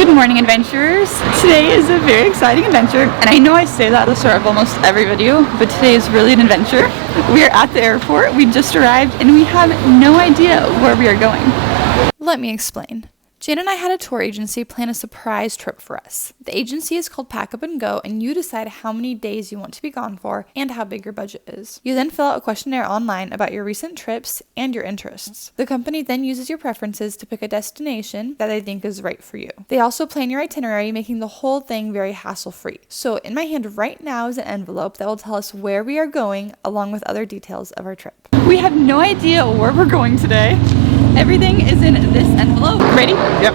Good morning, adventurers. Today is a very exciting adventure, and I know I say that at the start of almost every video, but today is really an adventure. We are at the airport, we just arrived, and we have no idea where we are going. Let me explain. Jan and I had a tour agency plan a surprise trip for us. The agency is called Pack Up and Go, and you decide how many days you want to be gone for and how big your budget is. You then fill out a questionnaire online about your recent trips and your interests. The company then uses your preferences to pick a destination that they think is right for you. They also plan your itinerary, making the whole thing very hassle-free. So in my hand right now is an envelope that will tell us where we are going, along with other details of our trip. We have no idea where we're going today. Everything is in this envelope. Ready? Yep.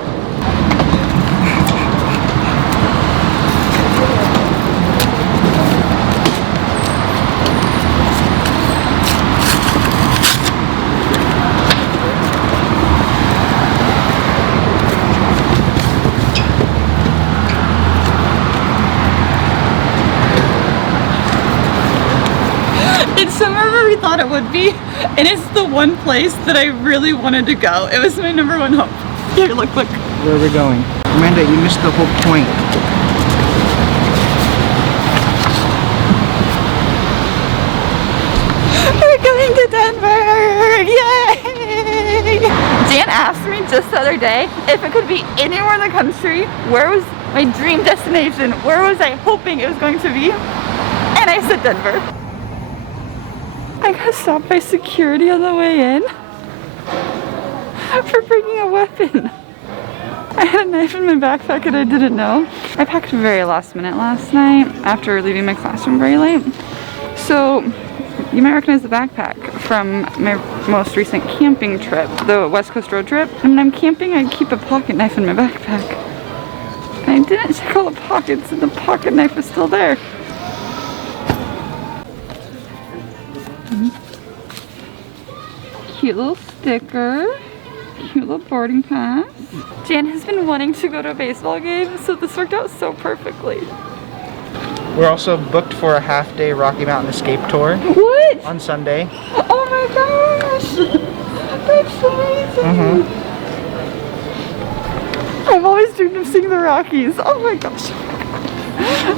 It's somewhere where we thought it would be, and it's the one place that I really wanted to go. It was my number one hope. Here, look. Where are we going? Amanda, you missed the whole point. We're going to Denver! Yay! Dan asked me just the other day if it could be anywhere in the country, where was my dream destination? Where was I hoping it was going to be? And I said Denver. I got stopped by security on the way in for bringing a weapon. I had a knife in my backpack and I didn't know. I packed very last minute last night after leaving my classroom very late. So you might recognize the backpack from my most recent camping trip, the West Coast road trip. And when I'm camping, I keep a pocket knife in my backpack. And I didn't check all the pockets and the pocket knife is still there. Cute little sticker, cute little boarding pass. Jan has been wanting to go to a baseball game, so this worked out so perfectly. We're also booked for a half-day Rocky Mountain Escape tour. What? On Sunday. Oh my gosh! That's amazing! I've always dreamed of seeing the Rockies. Oh my gosh.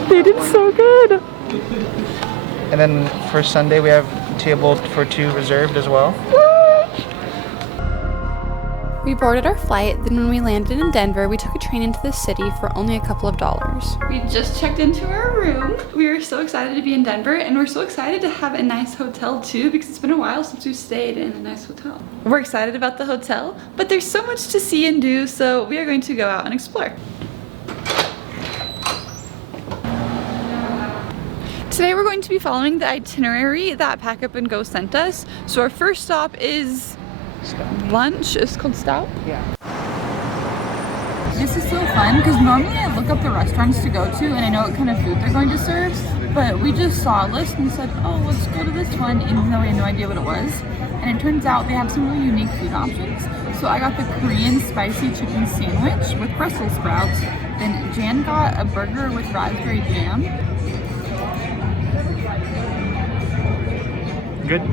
They did so good. And then for Sunday we have table for two reserved as well. We boarded our flight, then when we landed in Denver, we took a train into the city for only a couple of dollars. We just checked into our room. We were so excited to be in Denver, and we're so excited to have a nice hotel too, because it's been a while since we've stayed in a nice hotel. We're excited about the hotel, but there's so much to see and do, so we are going to go out and explore. Today we're going to be following the itinerary that Pack Up and Go sent us. So our first stop is lunch. It's called Stout? Yeah. This is so fun because normally I look up the restaurants to go to and I know what kind of food they're going to serve, but we just saw a list and said, oh, let's go to this one, even though we had no idea what it was. And it turns out they have some really unique food options. So I got the Korean spicy chicken sandwich with Brussels sprouts. Then Jan got a burger with raspberry jam. Good.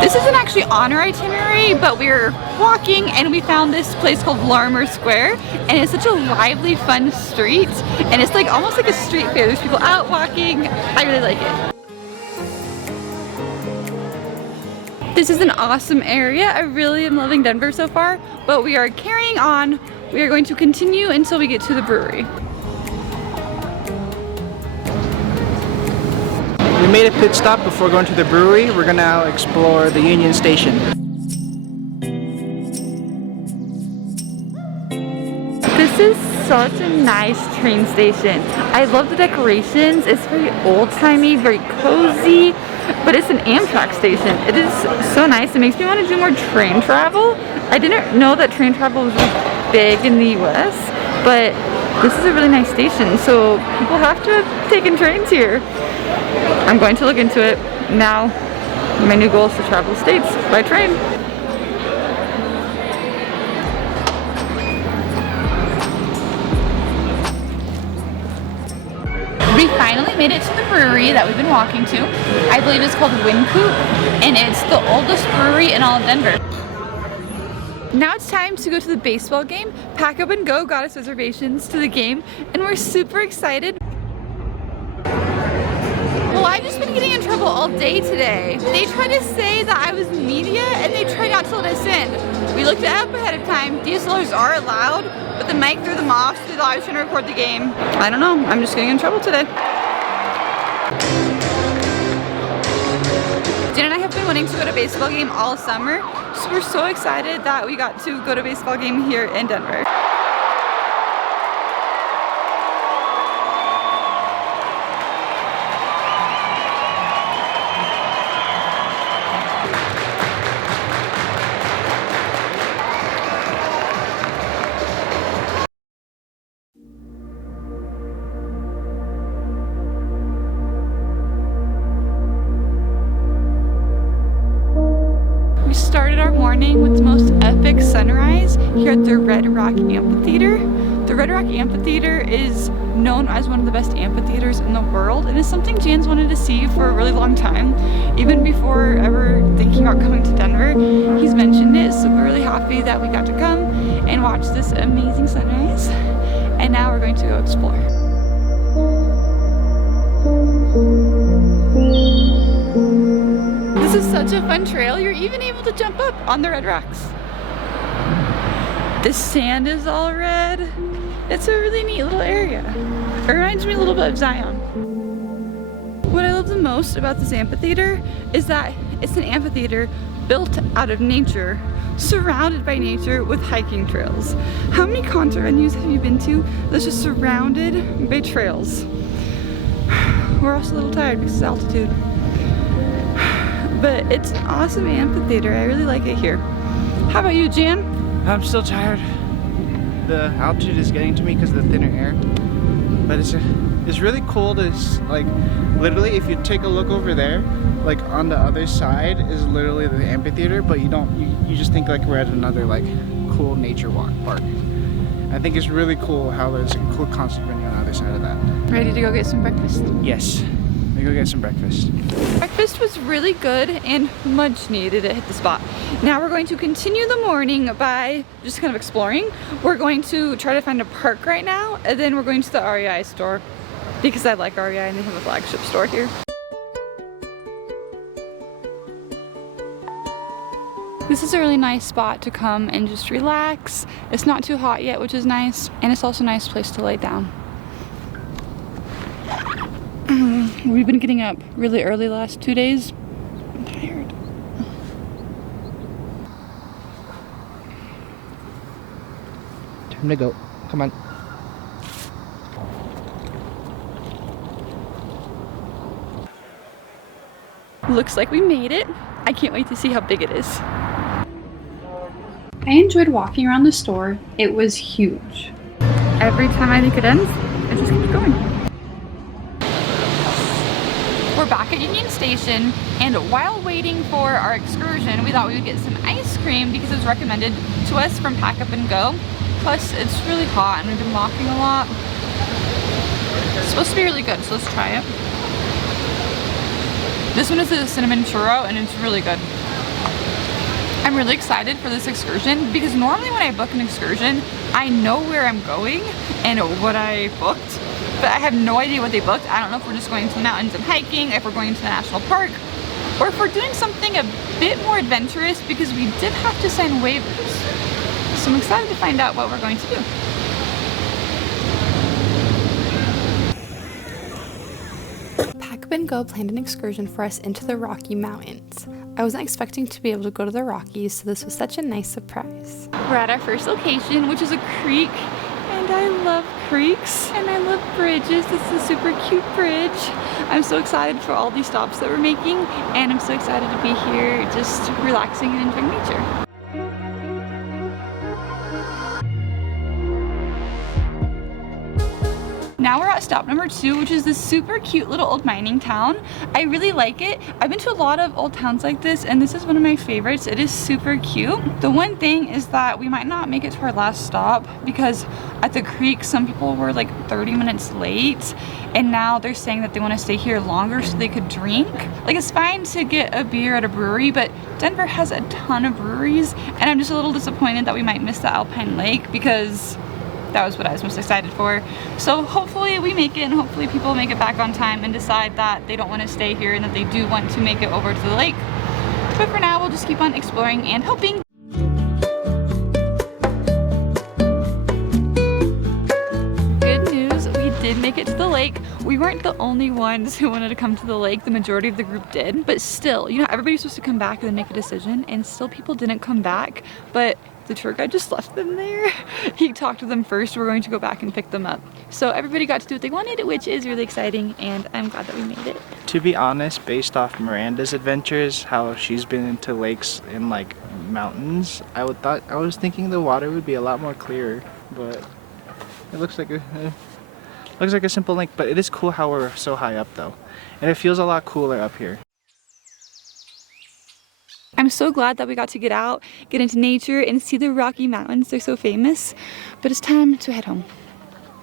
This isn't actually on our itinerary, but we were walking and we found this place called Larmer Square, and it's such a lively, fun street, and it's like almost like a street fair. There's people out walking. I really like it. This is an awesome area. I really am loving Denver so far, but we are carrying on. We are going to continue until we get to the brewery. We made a pit stop before going to the brewery. We're gonna now explore the Union Station. This is such a nice train station. I love the decorations. It's very old-timey, very cozy, but it's an Amtrak station. It is so nice. It makes me want to do more train travel. I didn't know that train travel was really big in the US, but this is a really nice station, so people have to have taken trains here. I'm going to look into it. Now, my new goal is to travel states by train. We finally made it to the brewery that we've been walking to. I believe it's called Wynkoop, and it's the oldest brewery in all of Denver. Now it's time to go to the baseball game. Pack Up and Go got us reservations to the game, and we're super excited. Well, I've just been getting in trouble all day today. They tried to say that I was media, and they tried not to let us in. We looked it up ahead of time. DSLRs are allowed, but the mic threw them off, so they thought I was trying to record the game. I don't know, I'm just getting in trouble today. Jen and I have been wanting to go to a baseball game all summer, so we're so excited that we got to go to a baseball game here in Denver. We started our morning with the most epic sunrise here at the Red Rock Amphitheater. The Red Rock Amphitheater is known as one of the best amphitheaters in the world, and it's something Jan's wanted to see for a really long time. Even before ever thinking about coming to Denver, he's mentioned it, so we're really happy that we got to come and watch this amazing sunrise. And now we're going to go explore. This is such a fun trail. You're even able to jump up on the red rocks. The sand is all red. It's a really neat little area. It reminds me a little bit of Zion. What I love the most about this amphitheater is that it's an amphitheater built out of nature, surrounded by nature with hiking trails. How many concert venues have you been to that's just surrounded by trails? We're also a little tired because of altitude. But it's an awesome amphitheater. I really like it here. How about you, Jan? I'm still tired. The altitude is getting to me because of the thinner air. But it's really cool to, like, literally if you take a look over there, like on the other side is literally the amphitheater, but you just think like we're at another like cool nature walk park. I think it's really cool how there's a cool concert venue on the other side of that. Ready to go get some breakfast? Yes. We go get some breakfast. Breakfast was really good and much needed. It hit the spot. Now we're going to continue the morning by just kind of exploring. We're going to try to find a park right now, and then we're going to the REI store because I like REI and they have a flagship store here. This is a really nice spot to come and just relax. It's not too hot yet, which is nice, and it's also a nice place to lay down. We've been getting up really early the last 2 days. I'm tired. Time to go. Come on. Looks like we made it. I can't wait to see how big it is. I enjoyed walking around the store. It was huge. Every time I think it ends, it just keeps going. We're back at Union Station, and while waiting for our excursion, we thought we would get some ice cream because it was recommended to us from Pack Up and Go. Plus, it's really hot and we've been walking a lot. It's supposed to be really good, so let's try it. This one is a cinnamon churro, and it's really good. I'm really excited for this excursion because normally when I book an excursion, I know where I'm going and what I booked. But I have no idea what they booked. I don't know if we're just going to the mountains and hiking, if we're going to the national park, or if we're doing something a bit more adventurous because we did have to sign waivers. So I'm excited to find out what we're going to do. Pack Up and Go planned an excursion for us into the Rocky Mountains. I wasn't expecting to be able to go to the Rockies, so this was such a nice surprise. We're at our first location, which is a creek. And I love creeks and I love bridges. This is a super cute bridge. I'm so excited for all these stops that we're making, and I'm so excited to be here just relaxing and enjoying nature. Now we're at stop number 2, which is this super cute little old mining town. I really like it. I've been to a lot of old towns like this, and this is one of my favorites. It is super cute. The one thing is that we might not make it to our last stop because at the creek, some people were like 30 minutes late, and now they're saying that they want to stay here longer so they could drink. Like, it's fine to get a beer at a brewery, but Denver has a ton of breweries, and I'm just a little disappointed that we might miss the Alpine Lake because that was what I was most excited for. So hopefully we make it, and hopefully people make it back on time and decide that they don't want to stay here and that they do want to make it over to the lake. But for now, we'll just keep on exploring and hoping. Good news, we did make it to the lake. We weren't the only ones who wanted to come to the lake. The majority of the group did, but still, you know, everybody's supposed to come back and then make a decision, and still people didn't come back. But the tour guide just left them there. He talked to them first. We're going to go back and pick them up. So everybody got to do what they wanted, which is really exciting, and I'm glad that we made it. To be honest, based off Miranda's adventures, how she's been into lakes and like mountains, I was thinking the water would be a lot more clearer, but it looks like a simple lake. But it is cool how we're so high up though, and it feels a lot cooler up here. I'm so glad that we got to get out, get into nature, and see the Rocky Mountains. They're so famous. But it's time to head home.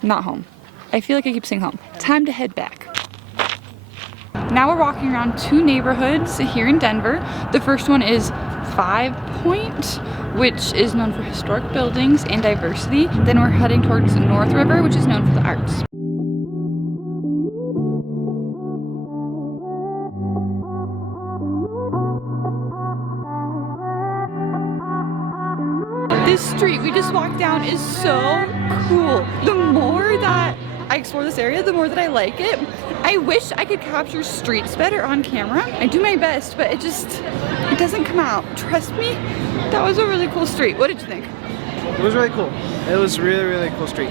Not home. I feel like I keep saying home. Time to head back. Now we're walking around 2 neighborhoods here in Denver. The first one is 5 Point, which is known for historic buildings and diversity. Then we're heading towards North River, which is known for the arts. This street we just walked down is so cool. The more that I explore this area, the more that I like it. I wish I could capture streets better on camera. I do my best, but it doesn't come out. Trust me, that was a really cool street. What did you think? It was really cool. It was really, really cool street.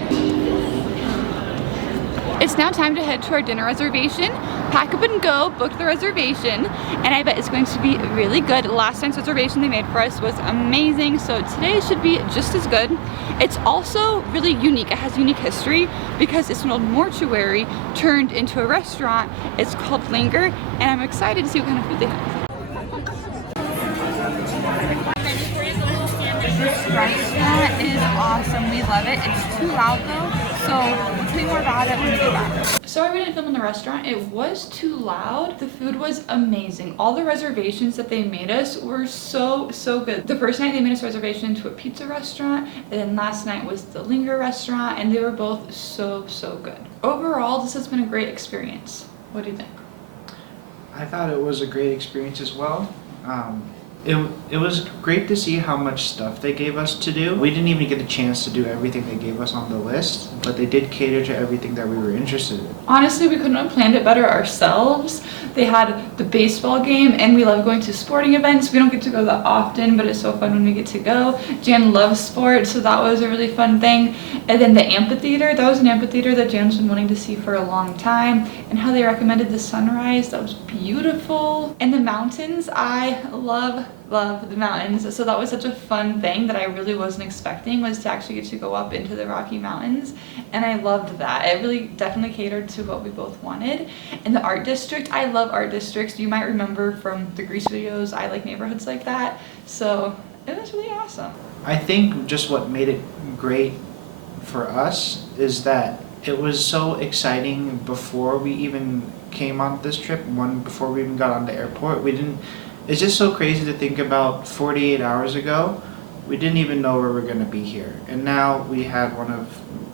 It's now time to head to our dinner reservation. Pack up and go, book the reservation, and I bet it's going to be really good. Last night's reservation they made for us was amazing, so today should be just as good. It's also really unique. It has unique history because it's an old mortuary turned into a restaurant. It's called Linger, and I'm excited to see what kind of food they have. This restaurant is awesome. We love it. It's too loud though, so we'll tell you more about it when we get back. Sorry we didn't film in the restaurant. It was too loud. The food was amazing. All the reservations that they made us were so good. The first night they made us a reservation to a pizza restaurant, and then last night was the Linger restaurant, and they were both so good. Overall, this has been a great experience. What do you think? I thought it was a great experience as well. It was great to see how much stuff they gave us to do. We didn't even get a chance to do everything they gave us on the list, but they did cater to everything that we were interested in. Honestly, we couldn't have planned it better ourselves. They had the baseball game, and we love going to sporting events. We don't get to go that often, but it's so fun when we get to go. Jan loves sports, so that was a really fun thing. And then the amphitheater, that was an amphitheater that Jan's been wanting to see for a long time, and how they recommended the sunrise, that was beautiful. And the mountains, I love the mountains, so that was such a fun thing that I really wasn't expecting, was to actually get to go up into the Rocky Mountains, and I loved that. It really definitely catered to what we both wanted. And the art district, I love art districts. You might remember from the Grease videos, I like neighborhoods like that, so it was really awesome. I think just what made it great for us is that it was so exciting before we even came on this trip, before we even got on the airport. It's just so crazy to think about 48 hours ago, we didn't even know we were going to be here. And now we had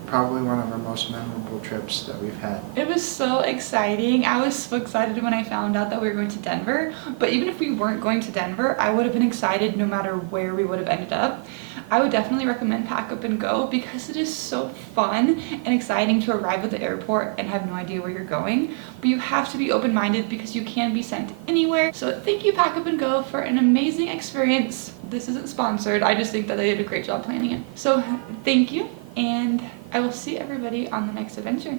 probably one of our most memorable trips that we've had. It was so exciting. I was so excited when I found out that we were going to Denver. But even if we weren't going to Denver, I would have been excited no matter where we would have ended up. I would definitely recommend Pack Up and Go because it is so fun and exciting to arrive at the airport and have no idea where you're going. But you have to be open-minded because you can be sent anywhere. So thank you, Pack Up and Go, for an amazing experience. This isn't sponsored. I just think that they did a great job planning it. So thank you, and I will see everybody on the next adventure.